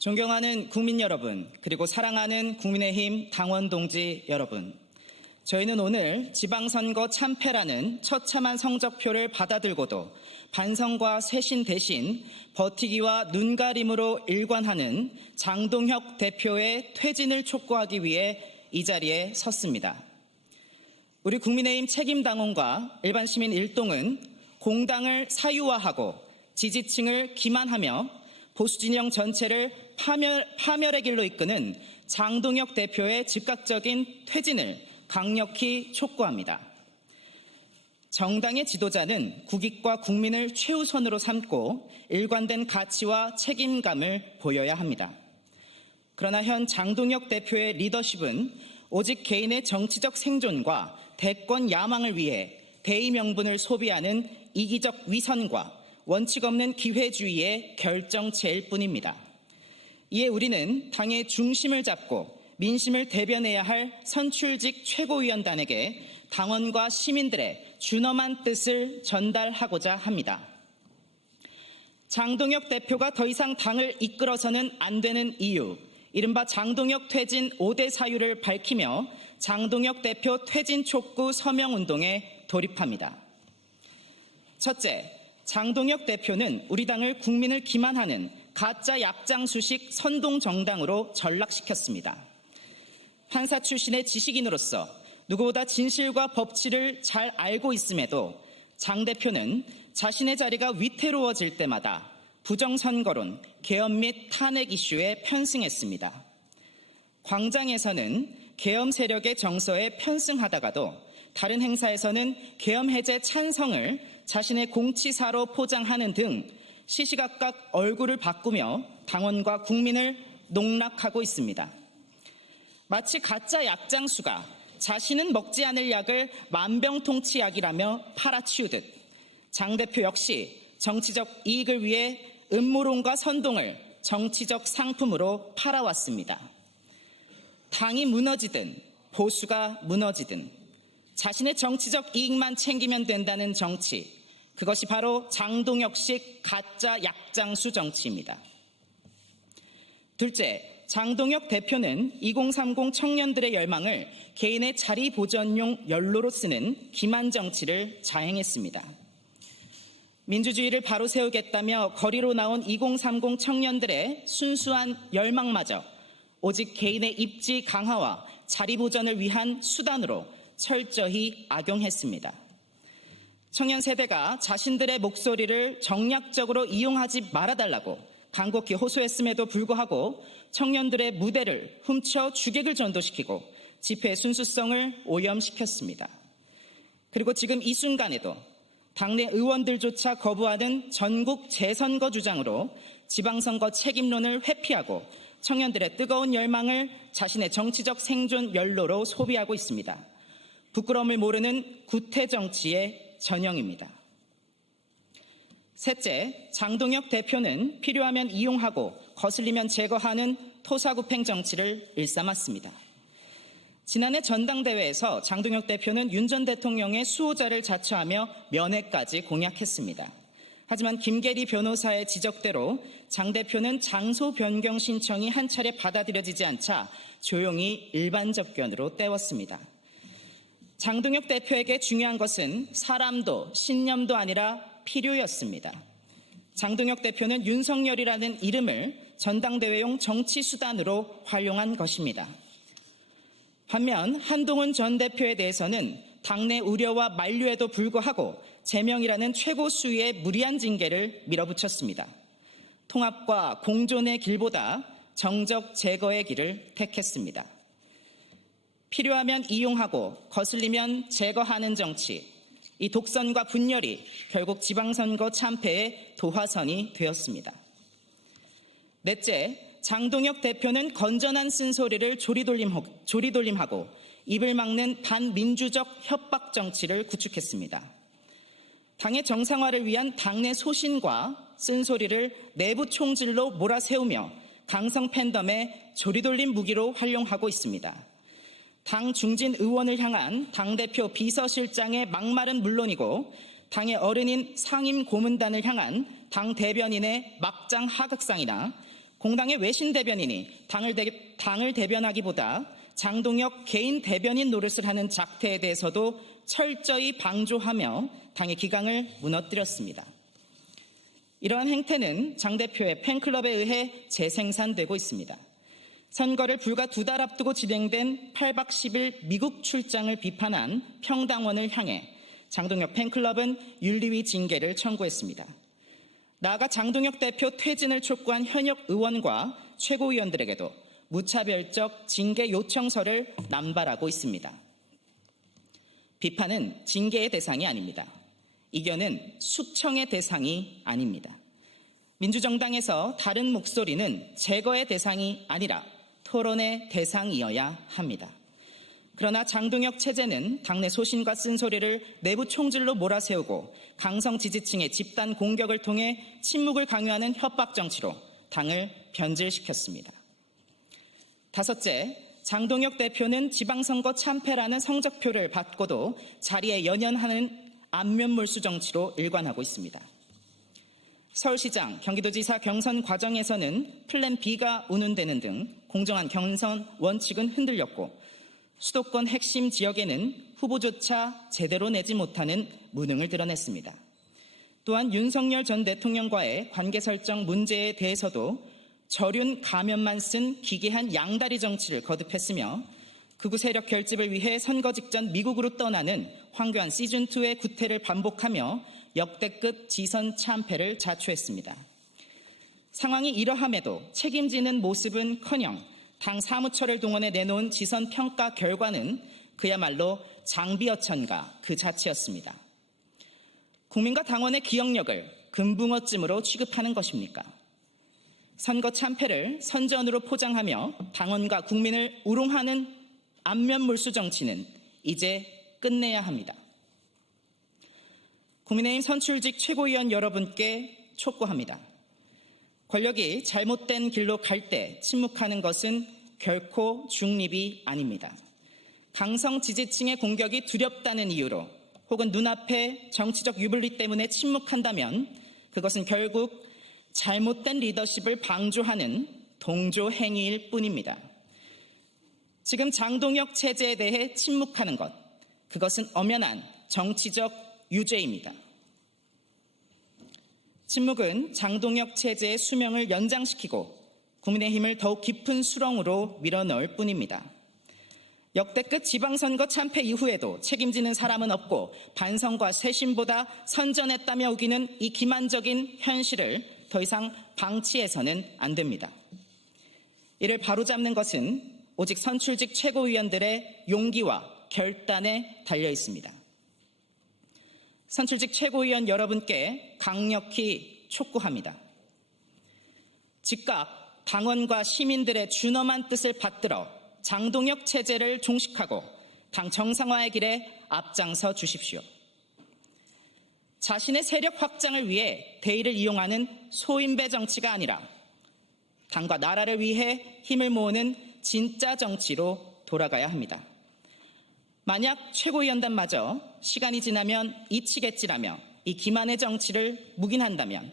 존경하는 국민 여러분, 그리고 사랑하는 국민의힘 당원 동지 여러분, 저희는 오늘 지방선거 참패라는 처참한 성적표를 받아들고도 반성과 쇄신 대신 버티기와 눈가림으로 일관하는 장동혁 대표의 퇴진을 촉구하기 위해 이 자리에 섰습니다. 우리 국민의힘 책임당원과 일반 시민 일동은 공당을 사유화하고 지지층을 기만하며 보수진영 전체를 파멸의 길로 이끄는 장동혁 대표의 즉각적인 퇴진을 강력히 촉구합니다. 정당의 지도자는 국익과 국민을 최우선으로 삼고 일관된 가치와 책임감을 보여야 합니다. 그러나 현 장동혁 대표의 리더십은 오직 개인의 정치적 생존과 대권 야망을 위해 대의 명분을 소비하는 이기적 위선과 원칙 없는 기회주의의 결정체일 뿐입니다. 이에 우리는 당의 중심을 잡고 민심을 대변해야 할 선출직 최고위원단에게 당원과 시민들의 준엄한 뜻을 전달하고자 합니다. 장동혁 대표가 더 이상 당을 이끌어서는 안 되는 이유, 이른바 장동혁 퇴진 5대 사유를 밝히며 장동혁 대표 퇴진 촉구 서명운동에 돌입합니다. 첫째, 장동혁 대표는 우리 당을 국민을 기만하는 가짜 약장수식 선동정당으로 전락시켰습니다. 판사 출신의 지식인으로서 누구보다 진실과 법치를 잘 알고 있음에도 장 대표는 자신의 자리가 위태로워질 때마다 부정선거론, 계엄 및 탄핵 이슈에 편승했습니다. 광장에서는 계엄 세력의 정서에 편승하다가도 다른 행사에서는 계엄 해제 찬성을 자신의 공치사로 포장하는 등 시시각각 얼굴을 바꾸며 당원과 국민을 농락하고 있습니다. 마치 가짜 약장수가 자신은 먹지 않을 약을 만병통치약이라며 팔아치우듯 장 대표 역시 정치적 이익을 위해 음모론과 선동을 정치적 상품으로 팔아왔습니다. 당이 무너지든 보수가 무너지든 자신의 정치적 이익만 챙기면 된다는 정치, 그것이 바로 장동혁식 가짜 약장수 정치입니다. 둘째, 장동혁 대표는 2030 청년들의 열망을 개인의 자리 보전용 연로로 쓰는 기만 정치를 자행했습니다. 민주주의를 바로 세우겠다며 거리로 나온 2030 청년들의 순수한 열망마저 오직 개인의 입지 강화와 자리 보전을 위한 수단으로 철저히 악용했습니다. 청년 세대가 자신들의 목소리를 정략적으로 이용하지 말아달라고 간곡히 호소했음에도 불구하고 청년들의 무대를 훔쳐 주객을 전도시키고 집회의 순수성을 오염시켰습니다. 그리고 지금 이 순간에도 당내 의원들조차 거부하는 전국 재선거 주장으로 지방선거 책임론을 회피하고 청년들의 뜨거운 열망을 자신의 정치적 생존 연로로 소비하고 있습니다. 부끄러움을 모르는 구태정치의 전형입니다. 셋째, 장동혁 대표는 필요하면 이용하고 거슬리면 제거하는 토사구팽 정치를 일삼았습니다. 지난해 전당대회에서 장동혁 대표는 윤 전 대통령의 수호자를 자처하며 면회까지 공약했습니다. 하지만 김계리 변호사의 지적대로 장 대표는 장소 변경 신청이 한 차례 받아들여지지 않자 조용히 일반 접견으로 때웠습니다. 장동혁 대표에게 중요한 것은 사람도 신념도 아니라 필요였습니다. 장동혁 대표는 윤석열이라는 이름을 전당대회용 정치 수단으로 활용한 것입니다. 반면 한동훈 전 대표에 대해서는 당내 우려와 만류에도 불구하고 제명이라는 최고 수위의 무리한 징계를 밀어붙였습니다. 통합과 공존의 길보다 정적 제거의 길을 택했습니다. 필요하면 이용하고 거슬리면 제거하는 정치, 이 독선과 분열이 결국 지방선거 참패의 도화선이 되었습니다. 넷째, 장동혁 대표는 건전한 쓴소리를 조리돌림하고 입을 막는 반민주적 협박 정치를 구축했습니다. 당의 정상화를 위한 당내 소신과 쓴소리를 내부 총질로 몰아세우며 강성 팬덤의 조리돌림 무기로 활용하고 있습니다. 당 중진 의원을 향한 당대표 비서실장의 막말은 물론이고 당의 어른인 상임 고문단을 향한 당 대변인의 막장 하극상이나 공당의 외신 대변인이 당을 대변하기보다 장동혁 개인 대변인 노릇을 하는 작태에 대해서도 철저히 방조하며 당의 기강을 무너뜨렸습니다. 이러한 행태는 장 대표의 팬클럽에 의해 재생산되고 있습니다. 선거를 불과 2달 앞두고 진행된 8박 10일 미국 출장을 비판한 평당원을 향해 장동혁 팬클럽은 윤리위 징계를 청구했습니다. 나아가 장동혁 대표 퇴진을 촉구한 현역 의원과 최고위원들에게도 무차별적 징계 요청서를 남발하고 있습니다. 비판은 징계의 대상이 아닙니다. 이견은 숙청의 대상이 아닙니다. 민주정당에서 다른 목소리는 제거의 대상이 아니라 토론의 대상이어야 합니다. 그러나 장동혁 체제는 당내 소신과 쓴소리를 내부 총질로 몰아세우고 강성 지지층의 집단 공격을 통해 침묵을 강요하는 협박 정치로 당을 변질시켰습니다. 다섯째, 장동혁 대표는 지방선거 참패라는 성적표를 받고도 자리에 연연하는 안면몰수 정치로 일관하고 있습니다. 서울시장, 경기도지사 경선 과정에서는 플랜 B가 운운되는 등 공정한 경선 원칙은 흔들렸고 수도권 핵심 지역에는 후보조차 제대로 내지 못하는 무능을 드러냈습니다. 또한 윤석열 전 대통령과의 관계 설정 문제에 대해서도 저륜 가면만 쓴 기괴한 양다리 정치를 거듭했으며 극우 세력 결집을 위해 선거 직전 미국으로 떠나는 황교안 시즌2의 구태를 반복하며 역대급 지선 참패를 자초했습니다. 상황이 이러함에도 책임지는 모습은커녕 당 사무처를 동원해 내놓은 지선 평가 결과는 그야말로 장비어천가 그 자체였습니다. 국민과 당원의 기억력을 금붕어쯤으로 취급하는 것입니까? 선거 참패를 선전으로 포장하며 당원과 국민을 우롱하는 안면몰수 정치는 이제 끝내야 합니다. 국민의힘 선출직 최고위원 여러분께 촉구합니다. 권력이 잘못된 길로 갈 때 침묵하는 것은 결코 중립이 아닙니다. 강성 지지층의 공격이 두렵다는 이유로 혹은 눈앞의 정치적 유불리 때문에 침묵한다면 그것은 결국 잘못된 리더십을 방조하는 동조 행위일 뿐입니다. 지금 장동혁 체제에 대해 침묵하는 것, 그것은 엄연한 정치적 유죄입니다. 침묵은 장동혁 체제의 수명을 연장시키고 국민의힘을 더욱 깊은 수렁으로 밀어넣을 뿐입니다. 역대급 지방선거 참패 이후에도 책임지는 사람은 없고 반성과 쇄신보다 선전했다며 우기는 이 기만적인 현실을 더 이상 방치해서는 안 됩니다. 이를 바로잡는 것은 오직 선출직 최고위원들의 용기와 결단에 달려 있습니다. 선출직 최고위원 여러분께 강력히 촉구합니다. 즉각 당원과 시민들의 준엄한 뜻을 받들어 장동혁 체제를 종식하고 당 정상화의 길에 앞장서 주십시오. 자신의 세력 확장을 위해 대의를 이용하는 소인배 정치가 아니라 당과 나라를 위해 힘을 모으는 진짜 정치로 돌아가야 합니다. 만약 최고위원단마저 시간이 지나면 잊히겠지라며 이 기만의 정치를 묵인한다면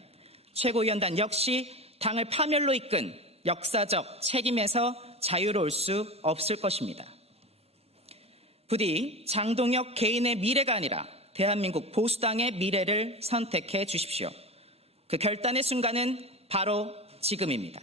최고위원단 역시 당을 파멸로 이끈 역사적 책임에서 자유로울 수 없을 것입니다. 부디 장동혁 개인의 미래가 아니라 대한민국 보수당의 미래를 선택해 주십시오. 그 결단의 순간은 바로 지금입니다.